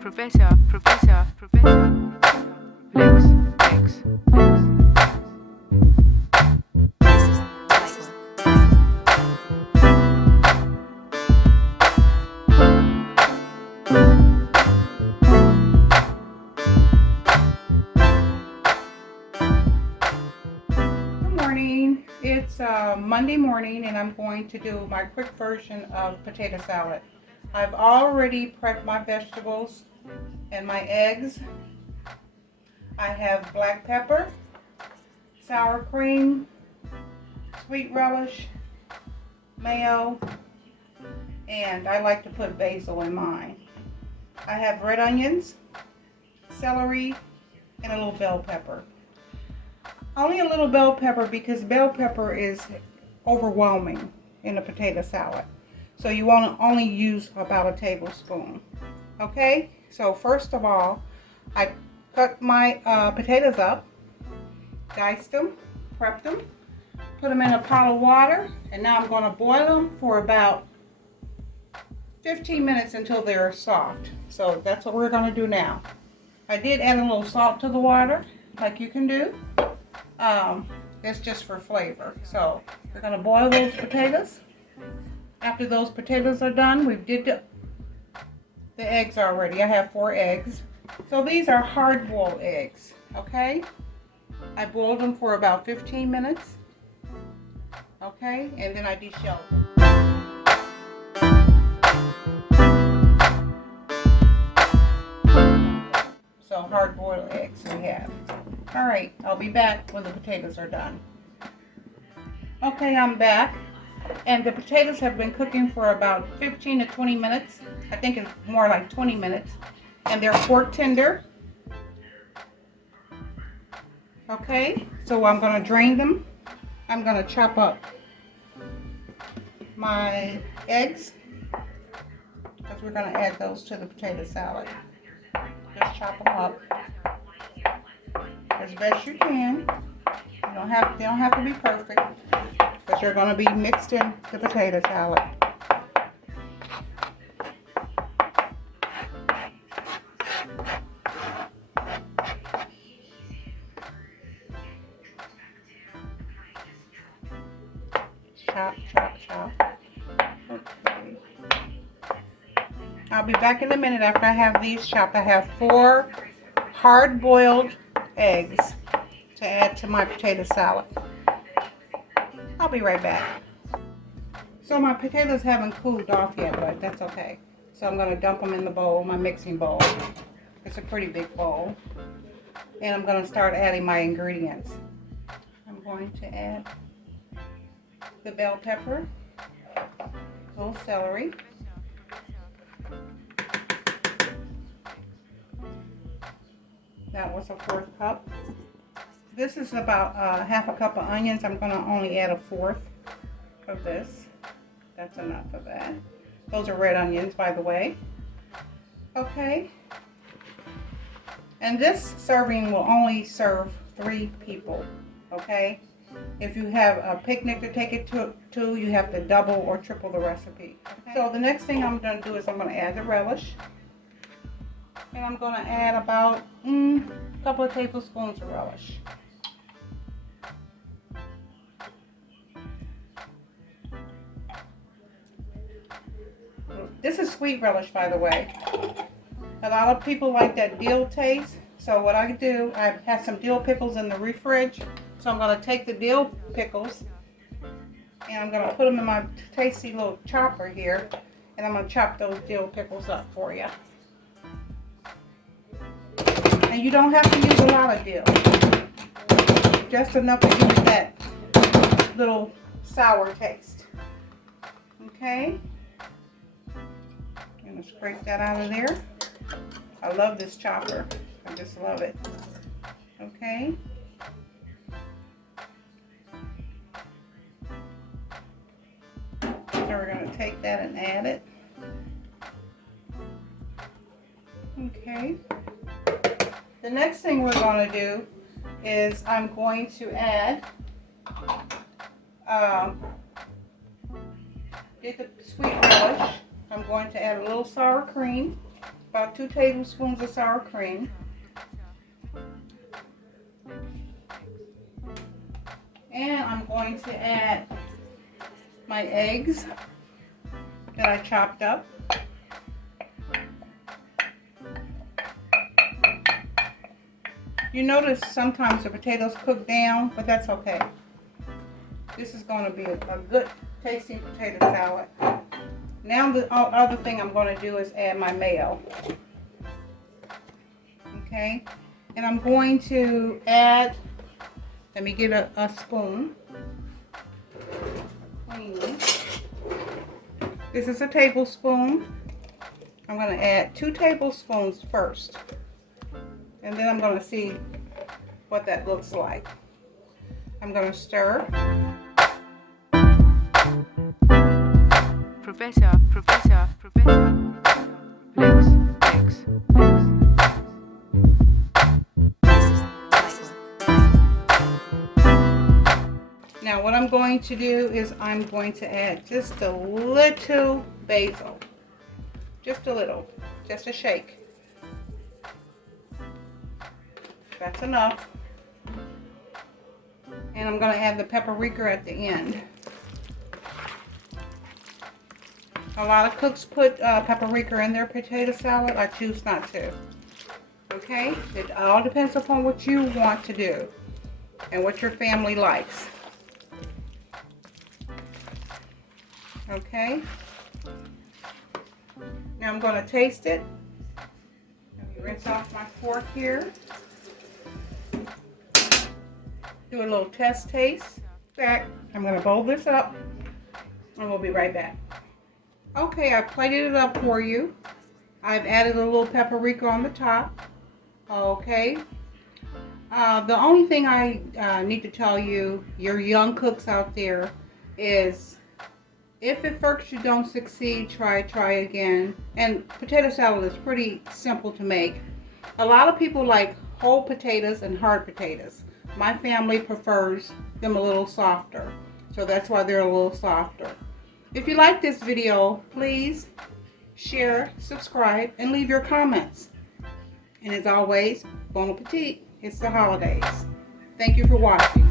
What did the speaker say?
Professor, Professor, Professor, Lex, Lex, Lex. Good morning. It's Monday morning and I'm going to do my quick version of potato salad. I've already prepped my vegetables and my eggs. I have black pepper, sour cream, sweet relish, mayo, and I like to put basil in mine. I have red onions, celery, and a little bell pepper. Only a little bell pepper because bell pepper is overwhelming in a potato salad. So you want to only use about a tablespoon. Okay, so first of all, I cut my potatoes up, diced them, prepped them, put them in a pot of water, and now I'm going to boil them for about 15 minutes until they're soft. So that's what we're going to do now. I did add a little salt to the water, like you can do. It's just for flavor. So we're going to boil those potatoes. After those potatoes are done, we've did the eggs already. I have 4 eggs. So these are hard-boiled eggs, okay? I boiled them for about 15 minutes, okay? And then I deshelled them. So hard-boiled eggs we have. All right, I'll be back when the potatoes are done. Okay, I'm back. And the potatoes have been cooking for about 15 to 20 minutes. I think it's more like 20 minutes. And they're fork tender. Okay, so I'm going to drain them. I'm going to chop up my eggs, because we're going to add those to the potato salad. Just chop them up as best you can. They don't have to be perfect, but you're going to be mixed in the potato salad. Chop, chop, chop. Okay. I'll be back in a minute after I have these chopped. I have 4 hard-boiled eggs to add to my potato salad. I'll be right back. So my potatoes haven't cooled off yet, but that's okay. So I'm going to dump them in the bowl, my mixing bowl. It's a pretty big bowl. And I'm going to start adding my ingredients. I'm going to add the bell pepper, a little celery, that was a 1/4 cup. This is about half a cup of onions. I'm going to only add a 1/4 of this. That's enough of that. Those are red onions, by the way. Okay. And this serving will only serve 3 people. Okay. If you have a picnic to take it to, you have to double or triple the recipe. Okay. So the next thing I'm going to do is I'm going to add the relish. And I'm going to add about a couple of tablespoons of relish. This is sweet relish, by the way. A lot of people like that dill taste. So what I do, I have some dill pickles in the fridge. So I'm going to take the dill pickles and I'm going to put them in my tasty little chopper here. And I'm going to chop those dill pickles up for you. And you don't have to use a lot of dill. Just enough to give it that little sour taste. Okay. I'm going to scrape that out of there. I love this chopper. I just love it. Okay. So we're going to take that and add it. Okay. The next thing we're going to do is I'm going to add get the sweet relish. I'm going to add a little sour cream, about 2 tablespoons of sour cream. And I'm going to add my eggs that I chopped up. You notice sometimes the potatoes cook down, but that's okay. This is going to be a good tasting potato salad. Now the other thing I'm going to do is add my mayo. Okay, and I'm going to add, let me get a spoon. Clean. This is a tablespoon. I'm going to add 2 tablespoons first. And then I'm going to see what that looks like. I'm going to stir. Professor, Professor, Professor. Legs. Now what I'm going to do is I'm going to add just a little basil. Just a little. Just a shake. That's enough. And I'm going to add the paprika at the end. A lot of cooks put paprika in their potato salad. I choose not to. Okay? It all depends upon what you want to do and what your family likes. Okay? Now I'm going to taste it. Let me rinse off my fork here. Do a little test taste. Back. I'm going to bowl this up and we'll be right back. Okay, I plated it up for you. I've added a little paprika on the top. Okay. The only thing I need to tell you, your young cooks out there, is if at first you don't succeed, try again. And potato salad is pretty simple to make. A lot of people like whole potatoes and hard potatoes. My family prefers them a little softer, so that's why they're a little softer. If you like this video, please share, subscribe, and leave your comments. And as always, bon appetit. It's the holidays. Thank you for watching.